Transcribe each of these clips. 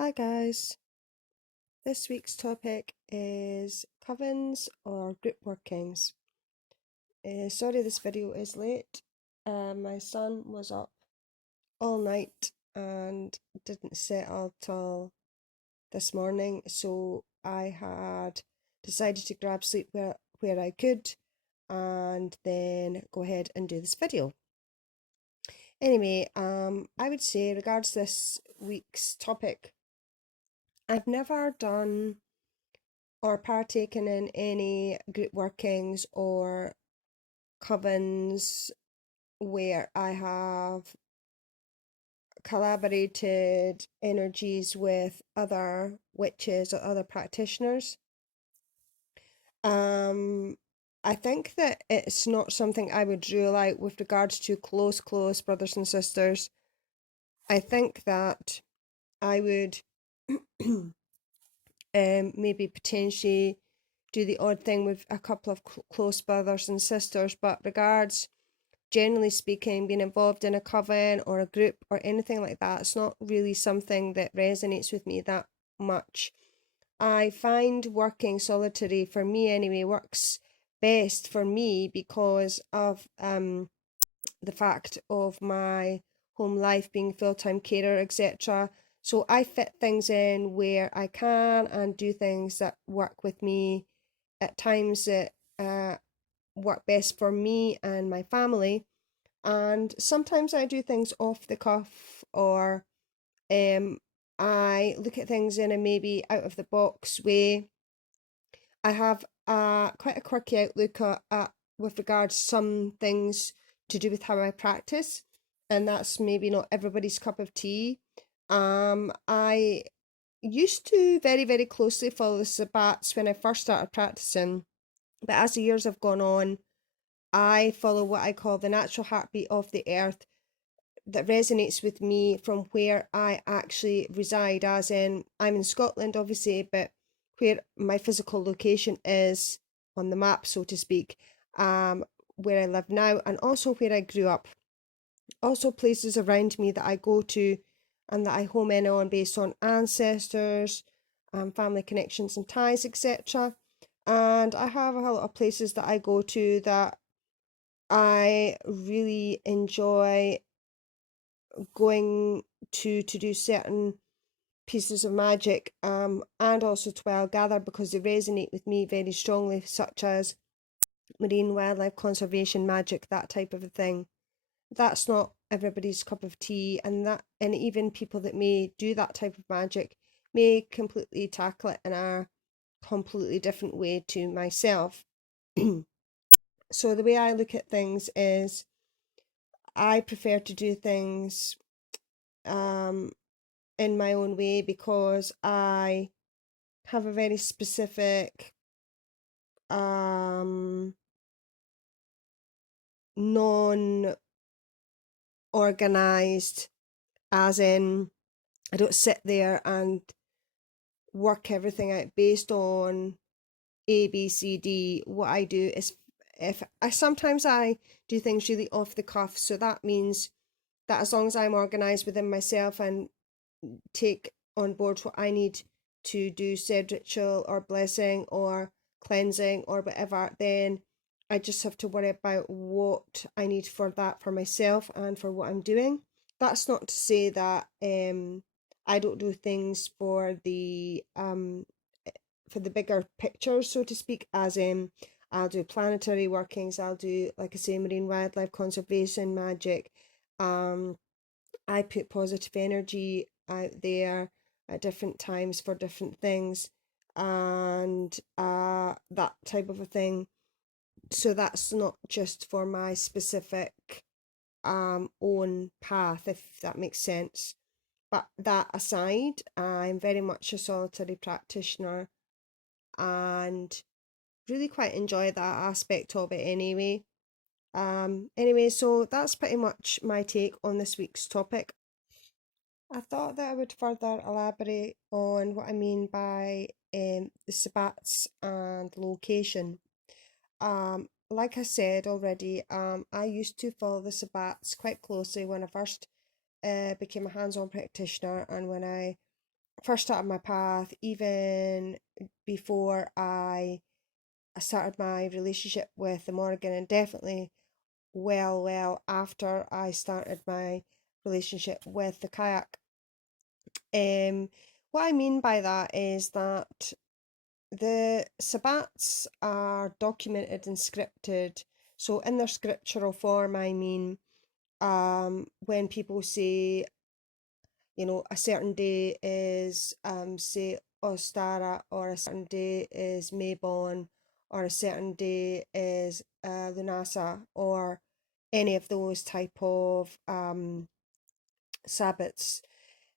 Hi guys, this week's topic is covens or group workings. Sorry this video is late. My son was up all night and didn't settle till this morning, so I had decided to grab sleep where I could and then go ahead and do this video. Anyway, I would say regards this week's topic, I've never done or partaken in any group workings or covens where I have collaborated energies with other witches or other practitioners. Um, I think that it's not something I would rule out with regards to close brothers and sisters. I think that I would maybe potentially do the odd thing with a couple of close brothers and sisters, but regards, generally speaking, being involved in a coven or a group or anything like that, it's not really something that resonates with me that much. I find working solitary, for me anyway, works best for me because of the fact of my home life being full-time carer, etc. So I fit things in where I can and do things that work with me at times that work best for me and my family. And sometimes I do things off the cuff, or I look at things in a maybe out of the box way. I have quite a quirky outlook at with regards to some things to do with how I practice, and that's maybe not everybody's cup of tea. I used to very closely follow the Sabbats when I first started practicing, but as the years have gone on, I follow what I call the natural heartbeat of the earth that resonates with me from where I actually reside, as in I'm in Scotland, obviously, but where my physical location is on the map, so to speak, where I live now, and also where I grew up. Also, places around me that I go to and that I home in on based on ancestors, family connections and ties, etc. And I have a lot of places that I go to that I really enjoy going to do certain pieces of magic, and also to Wyld gather because they resonate with me very strongly, such as marine wildlife conservation magic, that type of a thing. That's not everybody's cup of tea, and even people that may do that type of magic may completely tackle it in a completely different way to myself. So the way I look at things is I prefer to do things um in my own way because I have a very specific non organized, as in I don't sit there and work everything out based on A, B, C, D. What I do is, if I sometimes I do things really off the cuff, so that means that as long as I'm organized within myself and take on board what I need to do, said ritual or blessing or cleansing or whatever, then I just have to worry about what I need for that for myself and for what I'm doing. That's not to say that I don't do things for the bigger picture, so to speak, as in I'll do planetary workings, I'll do, like I say, marine wildlife conservation magic. I put positive energy out there at different times for different things, and that type of a thing. So that's not just for my specific own path, if that makes sense. But that aside, I'm very much a solitary practitioner and really quite enjoy that aspect of it anyway. Anyway, so that's pretty much my take on this week's topic. I thought that I would further elaborate on what I mean by the Sabbats and location. Like I said already, I used to follow the Sabbats quite closely when I first became a hands-on practitioner, and when I first started my path, even before I started my relationship with the Morrigan, and definitely well after I started my relationship with the kayak. What I mean by that is that the sabbats are documented and scripted. So in their scriptural form, I mean, when people say, a certain day is, say, Ostara, or a certain day is Mabon, or a certain day is Lunasa, or any of those type of Sabbats.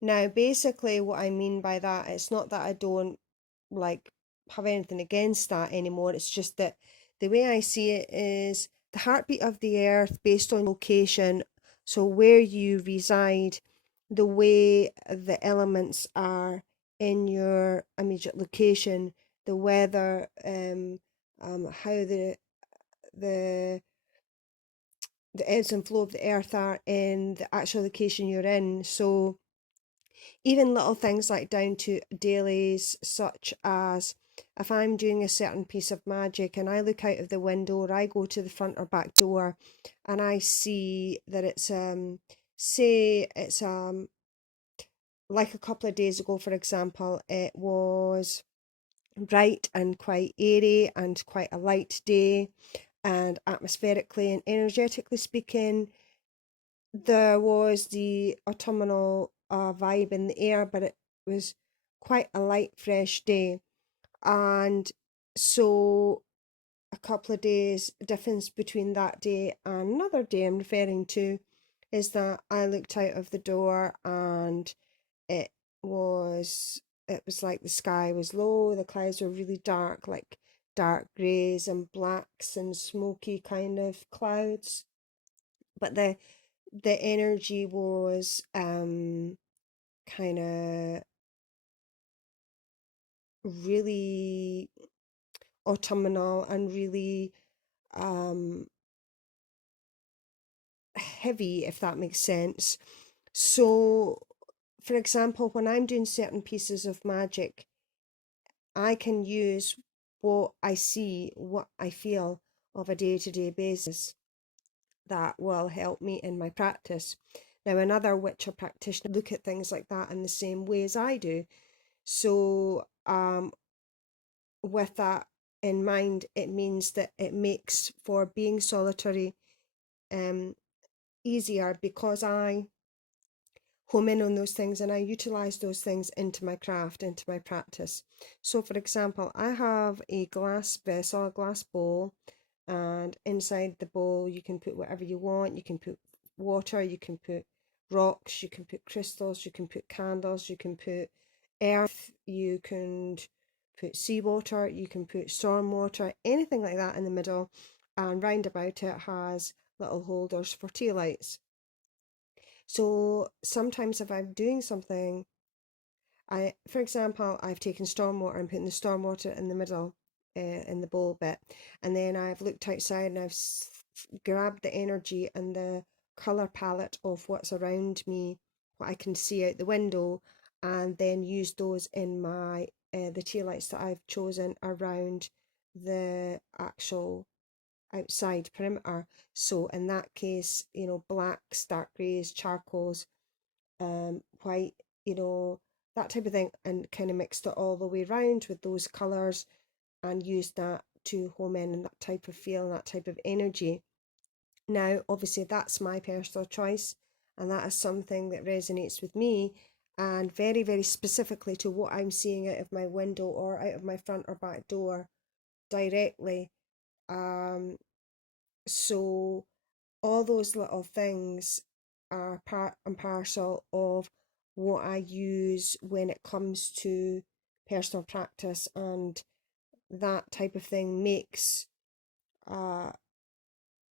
Now, basically, what I mean by that, it's not that I don't like have anything against that anymore. It's just that the way I see it is the heartbeat of the earth based on location. So where you reside, the way the elements are in your immediate location, the weather, how the the ebbs and flow of the earth are in the actual location you're in. So even little things like down to dailies, such as if I'm doing a certain piece of magic and I look out of the window, or I go to the front or back door and I see that it's say it's like a couple of days ago, for example, it was bright and quite airy and quite a light day, and atmospherically and energetically speaking, there was the autumnal vibe in the air, but it was quite a light, fresh day. And so, a couple of days difference between that day and another day I'm referring to is that I looked out of the door and it it was like the sky was low, the clouds were really dark, like dark greys and blacks and smoky kind of clouds. But the energy was kind of really autumnal and really um heavy, if that makes sense. So, for example, when I'm doing certain pieces of magic, I can use what I see, what I feel of a day-to-day basis that will help me in my practice. Now, another witch or practitioner look at things like that in the same way as I do. So, with that in mind, it means that it makes for being solitary um easier, because I home in on those things and I utilize those things into my craft, into my practice. So, for example, I have a glass vessel, a glass bowl, and inside the bowl you can put whatever you want. You can put water, you can put rocks, you can put crystals, you can put candles, you can put earth, you can put seawater, you can put storm water, anything like that in the middle, and round about it has little holders for tea lights. So sometimes if I'm doing something, for example, I've taken stormwater and putting the stormwater in the middle, in the bowl bit, and then I've looked outside and I've grabbed the energy and the color palette of what's around me, what I can see out the window, and then used those in my the tea lights that I've chosen around the actual outside perimeter. So in that case, blacks, dark greys, charcoals, white, that type of thing, and kind of mixed it all the way around with those colours and used that to home in and that type of feel and that type of energy. Now, obviously, that's my personal choice, and that is something that resonates with me, and very, very specifically to what I'm seeing out of my window or out of my front or back door directly. So all those little things are part and parcel of what I use when it comes to personal practice, and that type of thing makes, uh,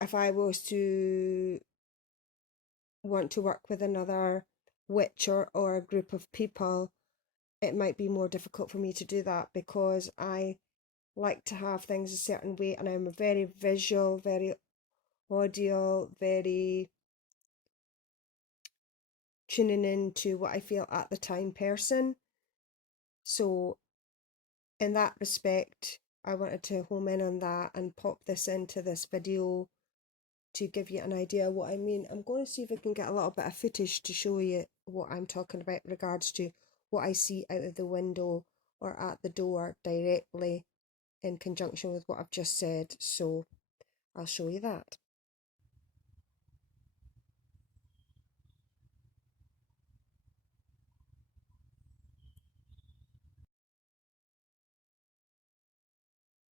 if I was to want to work with another witch or a group of people, it might be more difficult for me to do that, because I like to have things a certain way, and I'm a very visual, very audio, very tuning into what I feel at the time person. So in that respect, I wanted to home in on that and pop this into this video to give you an idea of what I mean. I'm going to see if I can get a little bit of footage to show you what I'm talking about in regards to what I see out of the window or at the door directly in conjunction with what I've just said. So I'll show you that.